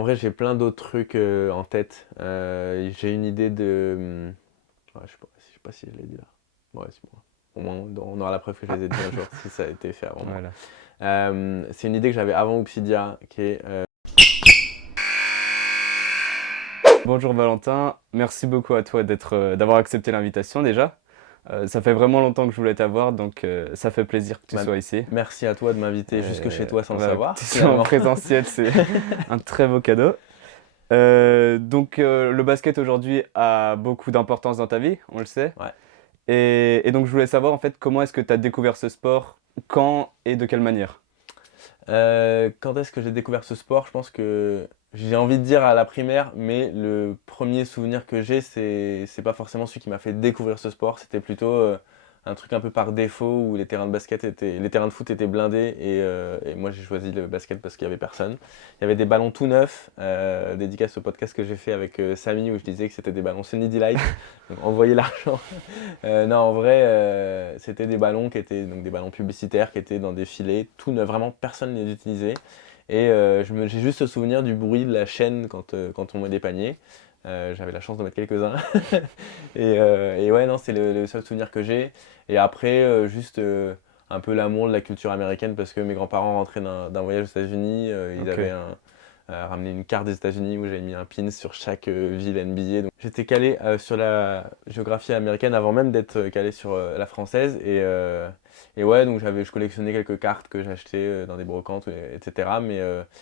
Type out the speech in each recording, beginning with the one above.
en vrai, j'ai plein d'autres trucs en tête. J'ai une idée de. Ouais, je sais pas si je l'ai dit là. Ouais, c'est bon. Au moins, on aura la preuve que je les ai dit un jour si ça a été fait avant moi. Voilà. C'est une idée que j'avais avant Obsidia, qui est. Bonjour Valentin, merci beaucoup à toi d'avoir accepté l'invitation déjà. Ça fait vraiment longtemps que je voulais t'avoir, donc ça fait plaisir que tu Bah, sois ici. merci à toi de m'inviter jusque chez toi sans le Que savoir, tu sois en finalement. présentiel, c'est un très beau cadeau. Le basket aujourd'hui a beaucoup d'importance dans ta vie, on le sait. Ouais. Et donc je voulais savoir en fait comment est-ce que tu as découvert ce sport, quand et de quelle manière? Quand est-ce que j'ai découvert ce sport? Je pense que j'ai envie de dire à la primaire, mais le premier souvenir que j'ai, c'est pas forcément celui qui m'a fait découvrir ce sport. C'était plutôt un truc un peu par défaut où les terrains de foot étaient blindés et moi j'ai choisi le basket parce qu'il y avait personne. Il y avait des ballons tout neufs, dédicace au podcast que j'ai fait avec Samy où je disais que c'était des ballons Sunny Delight. Donc envoyez l'argent. Non, en vrai, c'était des ballons qui étaient donc des ballons publicitaires qui étaient dans des filets, tout neuf, vraiment personne ne les utilisait. Et j'ai juste le souvenir du bruit de la chaîne quand on met des paniers. J'avais la chance d'en mettre quelques-uns. Et ouais, non, c'est le seul souvenir que j'ai. Et après, juste un peu l'amour de la culture américaine parce que mes grands-parents rentraient d'un voyage aux États-Unis. Ils Ok, avaient ramené une carte des États-Unis où j'avais mis un pin sur chaque ville NBA. Donc, j'étais calé sur la géographie américaine avant même d'être calé sur la française. Et ouais, donc je collectionnais quelques cartes que j'achetais dans des brocantes, etc. Mais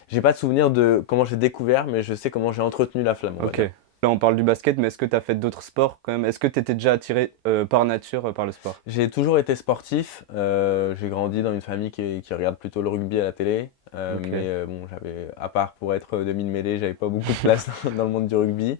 j'ai pas de souvenir de comment j'ai découvert, mais je sais comment j'ai entretenu la flamme, on va ok. dire. Là on parle du basket, mais est-ce que tu as fait d'autres sports quand même? Est-ce que tu étais déjà attiré par nature par le sport? J'ai toujours été sportif. J'ai grandi dans une famille qui regarde plutôt le rugby à la télé. Ok. Bon, à part pour être demi de mêlée, j'avais pas beaucoup de place dans le monde du rugby.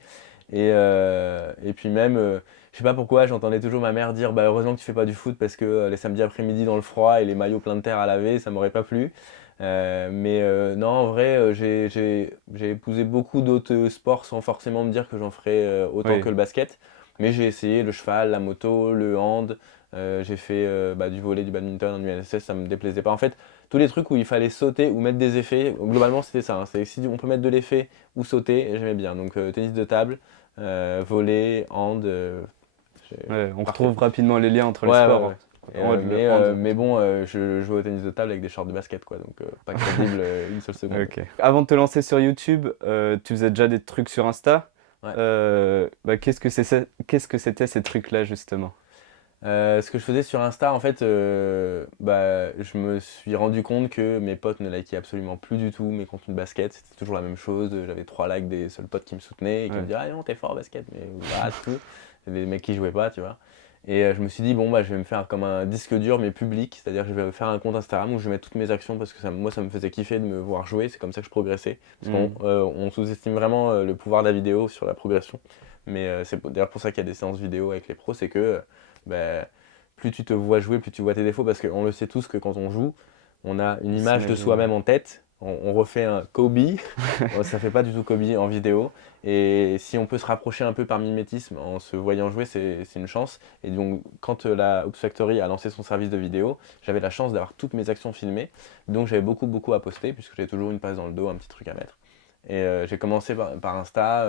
Et puis même, je sais pas pourquoi, j'entendais toujours ma mère dire bah, heureusement que tu fais pas du foot parce que les samedis après-midi dans le froid et les maillots pleins de terre à laver, ça m'aurait pas plu. Non, en vrai, j'ai épousé beaucoup d'autres sports sans forcément me dire que j'en ferais autant que Oui, le basket. Mais j'ai essayé le cheval, la moto, le hand. J'ai fait du volley, du badminton en UNSS, ça me déplaisait pas. En fait, tous les trucs où il fallait sauter ou mettre des effets, globalement c'était ça, hein. C'est si on peut mettre de l'effet ou sauter, j'aimais bien. Donc tennis de table, volley, hand, ouais, on parfait. retrouve rapidement les liens entre les Ouais, ouais, ouais. sports. Le hand. Mais bon, je jouais au tennis de table avec des shorts de basket, quoi, donc pas crédible une seule seconde. Ok. Avant de te lancer sur YouTube, tu faisais déjà des trucs sur Insta. Ouais. Qu'est-ce que c'était ces trucs-là justement? Ce que je faisais sur Insta, en fait, je me suis rendu compte que mes potes ne likaient absolument plus du tout mes contenus de basket. C'était toujours la même chose. J'avais 3 likes des seuls potes qui me soutenaient et qui me Ouais. disaient ah non, t'es fort au basket, mais voilà, c'est tout. Des mecs qui jouaient pas, tu vois. Et je me suis dit, bon, bah, je vais me faire comme un disque dur, mais public. C'est-à-dire que je vais faire un compte Instagram où je vais mettre toutes mes actions parce que moi, ça me faisait kiffer de me voir jouer. C'est comme ça que je progressais. Parce qu'on Hmm. on sous-estime vraiment le pouvoir de la vidéo sur la progression. Mais c'est d'ailleurs pour ça qu'il y a des séances vidéo avec les pros, c'est que bah, plus tu te vois jouer, plus tu vois tes défauts, parce qu'on le sait tous que quand on joue, on a une On image de s'imagine, soi-même ouais. en tête, on refait un Kobe, bon, ça fait pas du tout Kobe en vidéo, et si on peut se rapprocher un peu par mimétisme en se voyant jouer, c'est une chance. Et donc quand la Oops Factory a lancé son service de vidéo, j'avais la chance d'avoir toutes mes actions filmées, donc j'avais beaucoup à poster, puisque j'ai toujours une passe dans le dos, un petit truc à mettre. Et j'ai commencé par Insta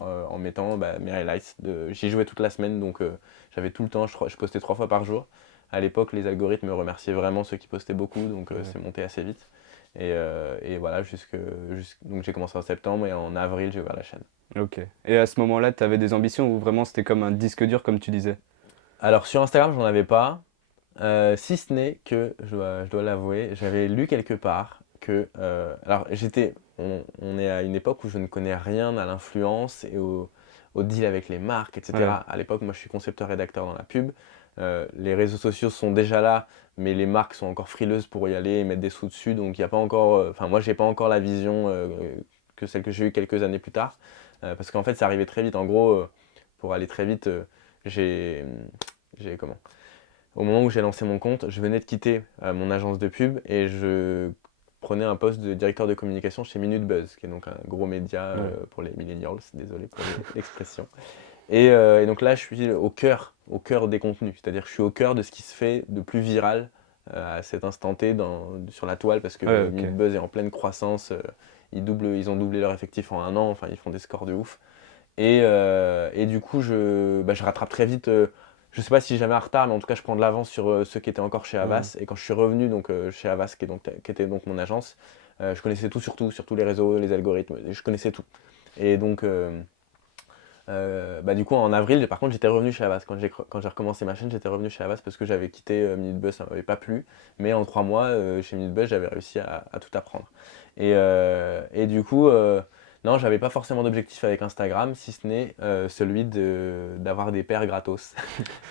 en mettant mes highlights. J'y jouais toute la semaine, donc j'avais tout le temps, je postais 3 fois par jour. À l'époque, les algorithmes me remerciaient vraiment ceux qui postaient beaucoup, donc Ouais. c'est monté assez vite. Et voilà, donc j'ai commencé en septembre et en avril, j'ai ouvert la chaîne. Ok. Et à ce moment-là, tu avais des ambitions ou vraiment c'était comme un disque dur comme tu disais? Alors sur Instagram, j'en avais pas, si ce n'est que, je dois l'avouer, j'avais lu quelque part que... alors on est à une époque où je ne connais rien à l'influence et au deal avec les marques, etc. Ouais. À l'époque, moi je suis concepteur-rédacteur dans la pub. Les réseaux sociaux sont déjà là, mais les marques sont encore frileuses pour y aller et mettre des sous dessus. Donc il y a pas encore... Enfin moi j'ai pas encore la vision que celle que j'ai eue quelques années plus tard. Parce qu'en fait ça arrivait très vite. En gros, pour aller très vite, j'ai... Comment? Au moment où j'ai lancé mon compte, je venais de quitter mon agence de pub et je prenais un poste de directeur de communication chez Minute Buzz, qui est donc un gros média Ouais. pour les millennials, désolé pour l'expression. Et donc là, je suis au cœur des contenus, c'est-à-dire que je suis au cœur de ce qui se fait de plus viral à cet instant T sur la toile, parce que Ouais, ok. Minute Buzz est en pleine croissance. ils ont doublé leur effectif en un an, enfin ils font des scores de ouf. Et du coup, je rattrape très vite. Je sais pas si j'avais un retard, mais en tout cas, je prends de l'avance sur ceux qui étaient encore chez Ouais. Havas. Et quand je suis revenu donc, chez Havas, qui était donc mon agence, je connaissais tout sur tous les réseaux, les algorithmes, je connaissais tout. Et donc, du coup, en avril, par contre, j'étais revenu chez Havas. Quand j'ai recommencé ma chaîne, j'étais revenu chez Havas parce que j'avais quitté Minute Buzz, ça m'avait pas plu. Mais en 3 mois, chez Minute Buzz, j'avais réussi à tout apprendre. Et du coup, non, j'avais pas forcément d'objectif avec Instagram, si ce n'est celui d'avoir des paires gratos.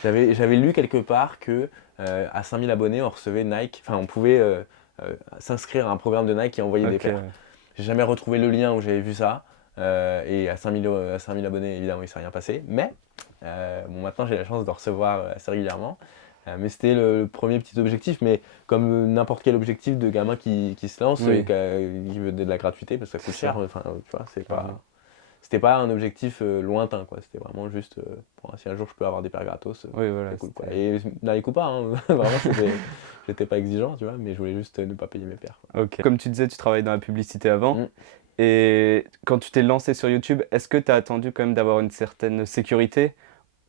J'avais lu quelque part que à 5000 abonnés, on recevait Nike, enfin, on pouvait s'inscrire à un programme de Nike et envoyer des Ok, paires. ouais. J'ai jamais retrouvé le lien où j'avais vu ça. Et à 5000 abonnés, évidemment, il ne s'est rien passé. Mais bon, maintenant, j'ai la chance de recevoir assez régulièrement. Mais c'était le premier petit objectif. Mais comme n'importe quel objectif de gamin qui se lance et Oui, qui veut de la gratuité, parce que ça coûte c'est cher, ça. enfin, tu vois, Clairement. c'était pas un objectif lointain, quoi. C'était vraiment juste, bon, si un jour je peux avoir des paires gratos, Oui, voilà, c'est cool, quoi. c'était. Et Nike ou pas, hein, vraiment, j'étais pas exigeant, tu vois, mais je voulais juste ne pas payer mes paires, quoi. Ok. Comme tu disais, tu travaillais dans la publicité avant. Mm. Et quand tu t'es lancé sur YouTube, est-ce que tu as attendu quand même d'avoir une certaine sécurité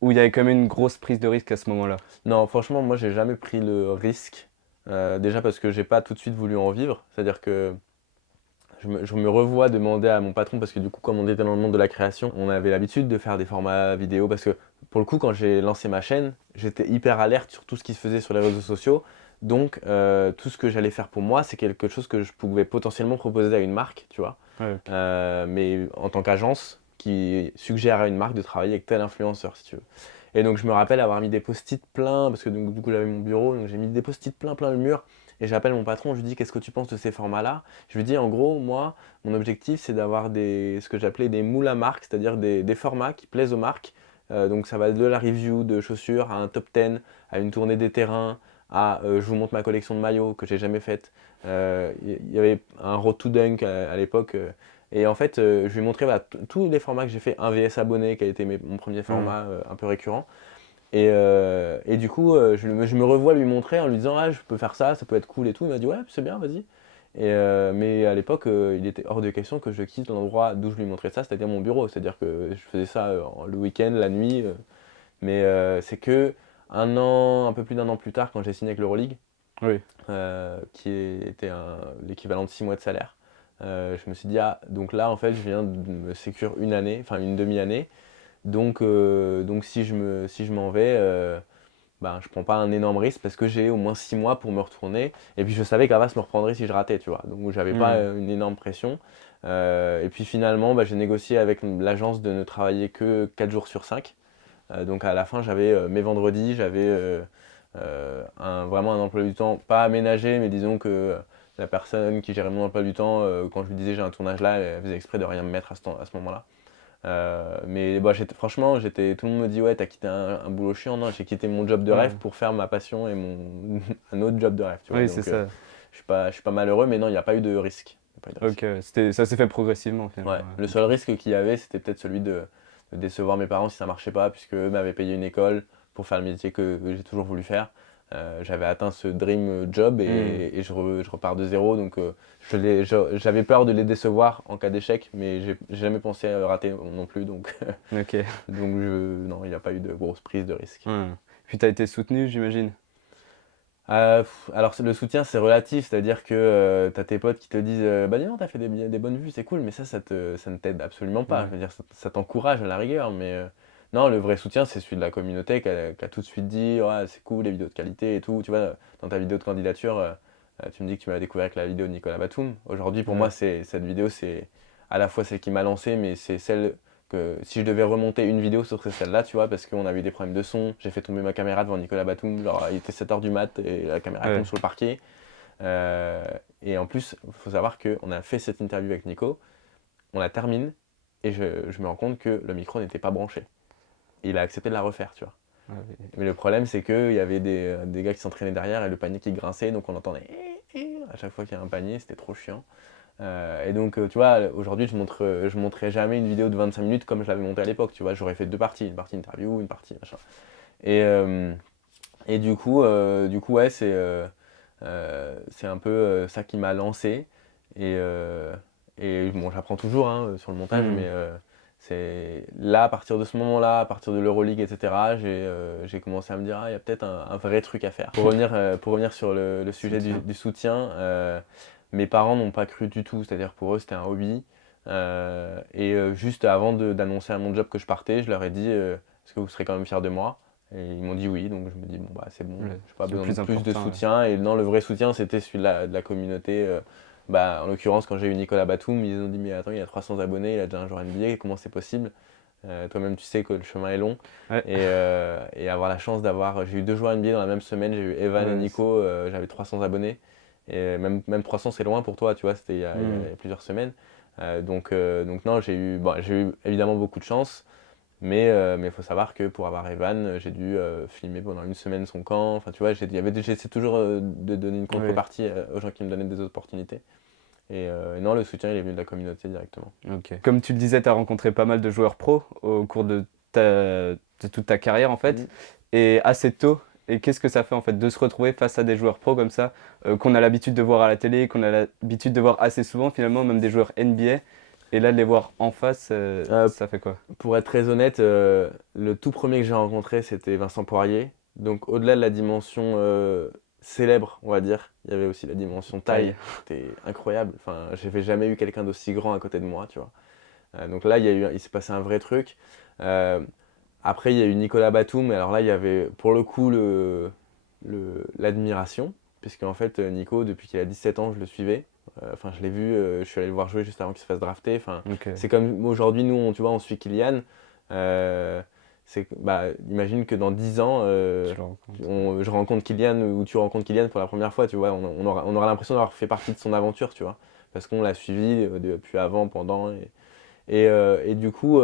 ou il y avait quand même une grosse prise de risque à ce moment-là? Non, franchement, moi, j'ai jamais pris le risque. Déjà parce que j'ai pas tout de suite voulu en vivre. C'est-à-dire que je me revois demander à mon patron, parce que du coup, comme on était dans le monde de la création, on avait l'habitude de faire des formats vidéo. Parce que pour le coup, quand j'ai lancé ma chaîne, j'étais hyper alerte sur tout ce qui se faisait sur les réseaux sociaux. Donc, tout ce que j'allais faire pour moi, c'est quelque chose que je pouvais potentiellement proposer à une marque, tu vois. Ouais, ok. Mais en tant qu'agence qui suggère à une marque de travailler avec tel influenceur, si tu veux. Et donc je me rappelle avoir mis des post-it pleins, parce que donc, du coup j'avais mon bureau, donc j'ai mis des post-it plein le mur, et j'appelle mon patron, je lui dis qu'est-ce que tu penses de ces formats-là? Je lui dis en gros, moi, mon objectif c'est d'avoir ce que j'appelais des moules à marque, c'est-à-dire des formats qui plaisent aux marques. Donc ça va de la review de chaussures à un top 10, à une tournée des terrains, à je vous montre ma collection de maillots que j'ai jamais faite. Il y avait un Road to Dunk à l'époque. Et en fait, je lui ai montré voilà, tous les formats que j'ai fait, un VS abonné qui a été mon premier Hmm. format un peu récurrent. Et du coup, je me revois lui montrer en lui disant ah, je peux faire ça, ça peut être cool et tout. Il m'a dit ouais, c'est bien, vas-y. Mais à l'époque, il était hors de question que je quitte l'endroit d'où je lui montrais ça, c'est-à-dire mon bureau. C'est-à-dire que je faisais ça le week-end, la nuit. Mais c'est que un peu plus d'un an plus tard, quand j'ai signé avec l'Euroleague, Oui. qui était l'équivalent de 6 mois de salaire. Je me suis dit, ah, donc là, en fait, je viens de me sécure une année, enfin une demi-année. Donc si je m'en vais, ben, je prends pas un énorme risque parce que j'ai au moins 6 mois pour me retourner. Et puis je savais qu'Avas me reprendrait si je ratais, tu vois. Donc j'avais pas Hmm. une énorme pression. Et puis finalement, bah, j'ai négocié avec l'agence de ne travailler que 4 jours sur 5. Donc à la fin, j'avais mes vendredis, j'avais vraiment un emploi du temps pas aménagé, mais disons que la personne qui gérait mon emploi du temps, quand je lui disais j'ai un tournage là, elle faisait exprès de rien me mettre à ce moment-là. Mais bah, franchement, tout le monde me dit ouais, t'as quitté un boulot chiant. Non, j'ai quitté mon job de rêve Ouais. pour faire ma passion et un autre job de rêve, tu vois. Oui, c'est Donc ça. je suis pas malheureux, mais non, il n'y a pas eu de risque. Il y a pas eu de Ok, risque. ouais. Ça s'est fait progressivement finalement. Ouais, Ouais. le seul Ok. risque qu'il y avait, c'était peut-être celui de décevoir mes parents si ça marchait pas, puisque eux m'avaient payé une école pour faire le métier que j'ai toujours voulu faire. J'avais atteint ce dream job Hmm. je repars de zéro, donc j'avais peur de les décevoir en cas d'échec, mais j'ai jamais pensé à rater non plus, donc, Ok. non, il n'y a pas eu de grosse prise de risque. Hmm. Puis t'as été soutenu, j'imagine. Alors le soutien c'est relatif, c'est-à-dire que t'as tes potes qui te disent bah dis donc t'as fait des bonnes vues, c'est cool, mais ça ne t'aide absolument pas. Je Ouais. veux dire, ça t'encourage à la rigueur, mais non, le vrai soutien c'est celui de la communauté qui a tout de suite dit ouais, c'est cool les vidéos de qualité et tout. Tu vois, dans ta vidéo de candidature, tu me dis que tu m'as découvert avec la vidéo de Nicolas Batum. Aujourd'hui pour moi, Ouais. cette vidéo c'est à la fois celle qui m'a lancé, mais c'est celle que si je devais remonter une vidéo, ce serait celle-là, tu vois, parce qu'on a eu des problèmes de son. J'ai fait tomber ma caméra devant Nicolas Batum, genre il était 7h du mat et la caméra tombe Ouais. sur le parquet. Euh, et en plus, il faut savoir qu'on a fait cette interview avec Nico, on la termine et je me rends compte que le micro n'était pas branché. Et il a accepté de la refaire, tu vois. Ouais. Mais le problème, c'est qu'il y avait des gars qui s'entraînaient derrière et le panier qui grinçait, donc on entendait à chaque fois qu'il y a un panier, c'était trop chiant. Et donc, tu vois, aujourd'hui, je montrerai jamais une vidéo de 25 minutes comme je l'avais montée à l'époque. Tu vois, j'aurais fait deux parties, une partie interview, une partie machin. Et, euh, et du coup, ouais, c'est un peu ça qui m'a lancé. Et, euh, et bon, j'apprends toujours hein, sur le montage, Mhm. mais c'est là, à partir de ce moment-là, à partir de l'Euroleague, etc., j'ai commencé à me dire, ah, il y a peut-être un vrai truc à faire. Pour revenir sur le sujet Soutien. du soutien, mes parents n'ont pas cru du tout, c'est-à-dire pour eux, c'était un hobby. Juste avant d'annoncer à mon job que je partais, je leur ai dit, est-ce que vous serez quand même fiers de moi? Et ils m'ont dit oui, donc je me dis, bon, bah, c'est bon, Le, j'ai pas le besoin de plus plus de important. Ouais. soutien. Et non, le vrai soutien, c'était celui de la communauté. Bah, en l'occurrence, quand j'ai eu Nicolas Batum, ils ont dit, mais attends, il a 300 abonnés, il a déjà un joueur NBA, comment c'est possible? Toi-même, tu sais que le chemin est long. Ouais. Et avoir la chance d'avoir. J'ai eu 2 joueurs NBA dans la même semaine, j'ai eu Evan et Ouais, Nico, j'avais 300 abonnés. Et même 300, c'est loin pour toi, tu vois, c'était Mhm. il y a plusieurs semaines. Donc non, j'ai eu évidemment beaucoup de chance. Mais il faut savoir que pour avoir Evan, j'ai dû filmer pendant une semaine son camp. Enfin, tu vois, j'essaie toujours de donner une Ouais. contrepartie aux gens qui me donnaient des opportunités. Et non, le soutien, il est venu de la communauté directement. Ok. Comme tu le disais, tu as rencontré pas mal de joueurs pros au cours de toute ta carrière en fait, Mm. et assez tôt. Et qu'est-ce que ça fait en fait de se retrouver face à des joueurs pros comme ça, qu'on a l'habitude de voir à la télé, qu'on a l'habitude de voir assez souvent finalement, même des joueurs NBA, et là de les voir en face, Euh, ça fait quoi? pour être très honnête, le tout premier que j'ai rencontré, c'était Vincent Poirier. Donc, au-delà de la dimension célèbre, on va dire, il y avait aussi la dimension taille. Taille. C'était incroyable. Enfin, j'avais jamais eu quelqu'un d'aussi grand à côté de moi, tu vois. Donc là, il s'est passé un vrai truc. Euh, Après, il y a eu Nicolas Batum, et alors là, il y avait pour le coup l'admiration, puisque en fait, Nico, depuis qu'il a 17 ans, je le suivais. Enfin, je l'ai vu, je suis allé le voir jouer juste avant qu'il se fasse drafter. Enfin, Ok. c'est comme aujourd'hui, nous, tu vois, on suit Kylian. Bah, imagine que dans 10 ans, Tu le rencontres. je rencontre Kylian ou tu rencontres Kylian pour la première fois, tu vois. On aura l'impression d'avoir fait partie de son aventure, tu vois. Parce qu'on l'a suivi depuis avant, pendant. Et du coup,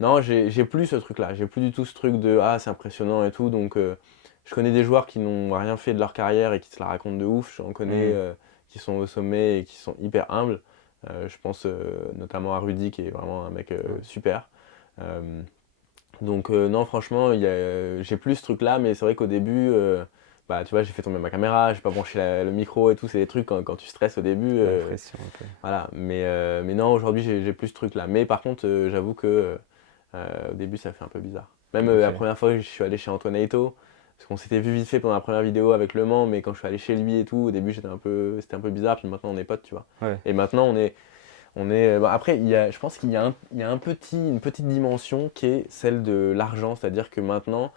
non, j'ai plus ce truc-là. J'ai plus du tout ce truc de ah, c'est impressionnant et tout. Donc, je connais des joueurs qui n'ont rien fait de leur carrière et qui se la racontent de ouf. J'en connais Hmm. qui sont au sommet et qui sont hyper humbles. Je pense notamment à Rudy qui est vraiment un mec Ouais. super. Euh, non, franchement, j'ai plus ce truc-là, mais c'est vrai qu'au début, bah, tu vois, j'ai fait tomber ma caméra, j'ai pas branché le micro et tout. C'est des trucs quand tu stresses au début. La pression un peu. Voilà, mais non, aujourd'hui j'ai plus ce truc là. Mais par contre, j'avoue que au début ça fait un peu bizarre. Même la Ok. première fois que je suis allé chez Antoine Aito, parce qu'on s'était vu vite fait pendant la première vidéo avec Le Mans, mais quand je suis allé chez lui et tout, au début c'était un peu bizarre, puis maintenant on est potes, tu vois. Ouais. Et maintenant bah, après, je pense qu'il y a une petite dimension qui est celle de l'argent, c'est-à-dire que maintenant,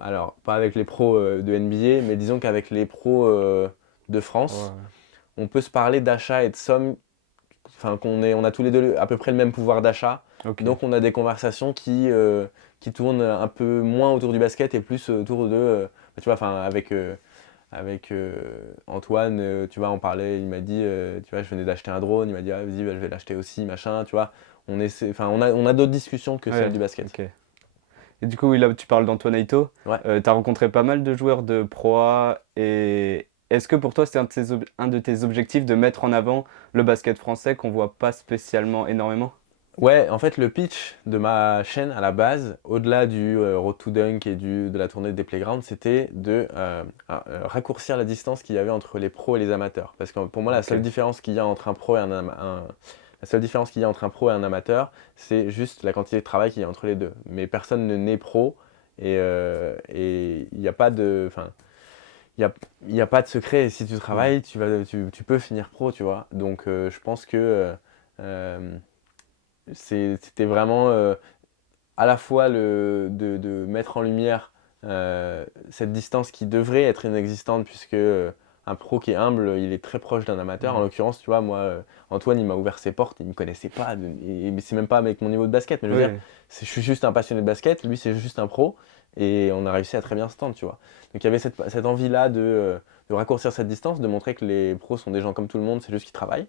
alors pas avec les pros de NBA, mais disons qu'avec les pros de France, Ouais. on peut se parler d'achat et de sommes enfin on a tous les deux à peu près le même pouvoir d'achat. Ok. Donc on a des conversations qui tournent un peu moins autour du basket et plus autour de, tu vois, enfin avec Antoine, tu vois, on parlait, il m'a dit, tu vois, je venais d'acheter un drone, il m'a dit, ah, vas-y, bah, je vais l'acheter aussi, machin, tu vois. Enfin, on a d'autres discussions que celles Ouais. du basket. Ok. Et du coup, oui, là, tu parles d'Antoine Aito. Ouais. Tu as rencontré pas mal de joueurs de Pro A. Et est-ce que pour toi, c'est un de tes objectifs de mettre en avant le basket français qu'on voit pas spécialement énormément? Ouais, en fait, le pitch de ma chaîne à la base, au-delà du Road to Dunk et de la tournée des Playgrounds, c'était de raccourcir la distance qu'il y avait entre les pros et les amateurs. Parce que pour moi, la Ok. seule différence qu'il y a entre un pro et la seule différence qu'il y a entre un pro et un amateur, c'est juste la quantité de travail qu'il y a entre les deux. Mais personne ne naît pro et il n'y a pas de, enfin, il y a pas de secret. Et si tu Hmm. travailles, tu peux finir pro, tu vois. Donc, je pense que euh, c'était vraiment à la fois de mettre en lumière cette distance qui devrait être inexistante puisque un pro qui est humble, il est très proche d'un amateur. En Ouais. l'occurrence, tu vois, moi, Antoine, il m'a ouvert ses portes, il ne me connaissait pas. Et c'est même pas avec mon niveau de basket, mais je veux dire, Oui. je suis juste un passionné de basket, lui, c'est juste un pro. Et on a réussi à très bien se tendre, tu vois. Donc il y avait cette envie-là de raccourcir cette distance, de montrer que les pros sont des gens comme tout le monde, c'est juste qu'ils travaillent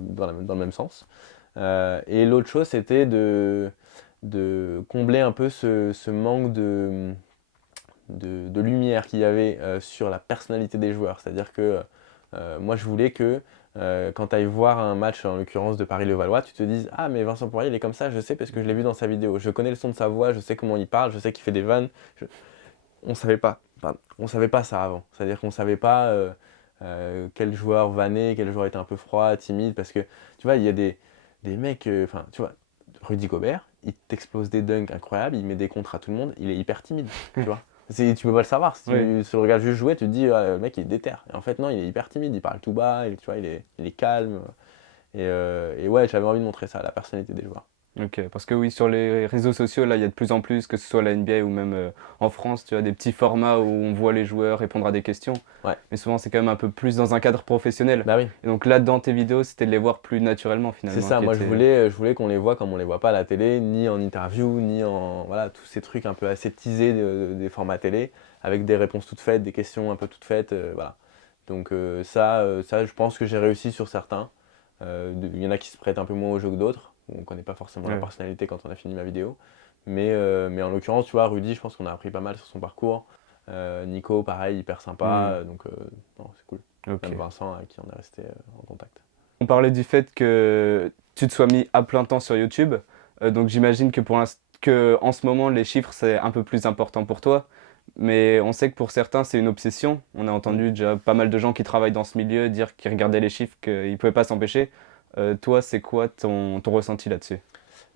dans le même sens. Et l'autre chose, c'était de combler un peu ce manque de lumière qu'il y avait sur la personnalité des joueurs. C'est-à-dire que moi, je voulais que quand tu ailles voir un match, en l'occurrence de Paris-Levallois, tu te dises ah, mais Vincent Poirier, il est comme ça, je sais parce que je l'ai vu dans sa vidéo. Je connais le son de sa voix, je sais comment il parle, je sais qu'il fait des vannes. On savait pas. Pardon. On savait pas ça avant. C'est-à-dire qu'on savait pas. quel joueur vannait, quel joueur était un peu froid, timide, parce que tu vois, il y a des mecs, enfin, tu vois, Rudy Gobert, il t'explose des dunks incroyables, il met des contres à tout le monde, il est hyper timide, tu vois. Tu peux pas le savoir, si Oui. tu le regardes juste jouer, tu te dis, ah, le mec il est déter. Et en fait, non, il est hyper timide, il parle tout bas, tu vois, il est calme. Et ouais, j'avais envie de montrer ça, la personnalité des joueurs. Ok, parce que oui, sur les réseaux sociaux, là, il y a de plus en plus, que ce soit la NBA ou même en France, tu as des petits formats où on voit les joueurs répondre à des questions. Ouais, Mais souvent, c'est quand même un peu plus dans un cadre professionnel. bah oui. Et donc là, dans tes vidéos, c'était de les voir plus naturellement, C'est finalement, ça, qui moi étaient... je voulais qu'on les voit comme on les voit pas à la télé, ni en interview, ni en. Voilà, tous ces trucs un peu aseptisés des formats télé, avec des réponses toutes faites, des questions un peu toutes faites, voilà. Donc ça, je pense que j'ai réussi sur certains. Il y en a qui se prêtent un peu moins au jeu que d'autres, où on connaît pas forcément la Ouais. personnalité quand on a fini ma vidéo. Mais en l'occurrence, tu vois, Rudy, je pense qu'on a appris pas mal sur son parcours. Nico, pareil, hyper sympa, Hmm, donc non, c'est cool. Même ok. Vincent, avec qui on est resté en contact. On parlait du fait que tu te sois mis à plein temps sur YouTube. Donc j'imagine que que en ce moment, les chiffres, c'est un peu plus important pour toi. Mais on sait que pour certains, c'est une obsession. On a Mm. entendu déjà pas mal de gens qui travaillent dans ce milieu dire qu'ils regardaient les chiffres, qu'ils ne pouvaient pas s'empêcher. Toi, c'est quoi ton ressenti là-dessus?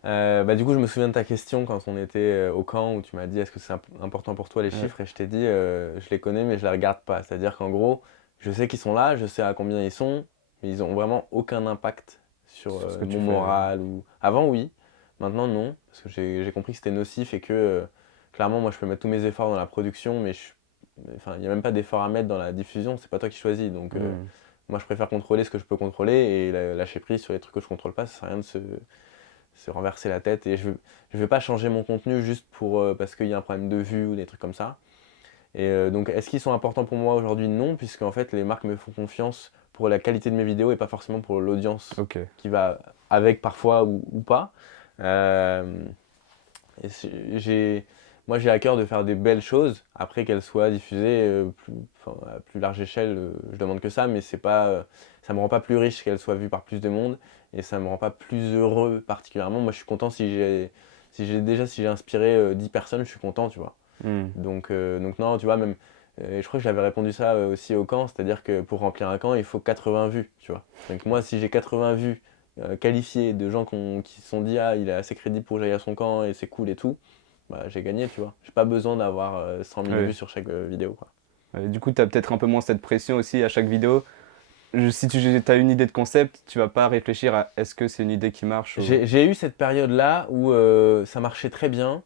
Bah, du coup, je me souviens de ta question quand on était au camp où tu m'as dit est-ce que c'est important pour toi les Ouais. chiffres et je t'ai dit je les connais mais je les regarde pas. C'est-à-dire qu'en gros, je sais qu'ils sont là, je sais à combien ils sont, mais ils ont vraiment aucun impact sur Sur ce que tu mon fais. moral ou. Avant oui, maintenant non, parce que j'ai compris que c'était nocif et que clairement moi je peux mettre tous mes efforts dans la production, mais enfin, il n'y a même pas d'effort à mettre dans la diffusion, c'est pas toi qui choisis. Donc Hmm. moi je préfère contrôler ce que je peux contrôler et lâcher prise sur les trucs que je contrôle pas, ça sert à rien de se renverser la tête et je vais pas changer mon contenu juste pour parce qu'il y a un problème de vue ou des trucs comme ça. Et donc est-ce qu'ils sont importants pour moi aujourd'hui? Non, puisque en fait les marques me font confiance pour la qualité de mes vidéos et pas forcément pour l'audience Ok. qui va avec parfois ou pas. Euh, et moi j'ai à cœur de faire des belles choses, après qu'elles soient diffusées enfin, à plus large échelle, je demande que ça, mais c'est pas, ça me rend pas plus riche qu'elles soient vues par plus de monde, et ça me rend pas plus heureux particulièrement. Moi je suis content si j'ai inspiré 10 personnes, je suis content, tu vois. Hmm. Donc non, tu vois, même, je crois que j'avais répondu ça aussi au camp, c'est-à-dire que pour remplir un camp, il faut 80 vues, tu vois. Donc moi, si j'ai 80 vues qualifiées de gens qui se sont dit, ah, il est assez crédible pour que j'aille à son camp et c'est cool et tout, bah, j'ai gagné, tu vois. J'ai pas besoin d'avoir 100 000 vues Ouais. sur chaque vidéo, quoi. Du coup, tu as peut-être un peu moins cette pression aussi à chaque vidéo. Si tu as une idée de concept, tu vas pas réfléchir à est-ce que c'est une idée qui marche ou... J'ai eu cette période-là où ça marchait très bien.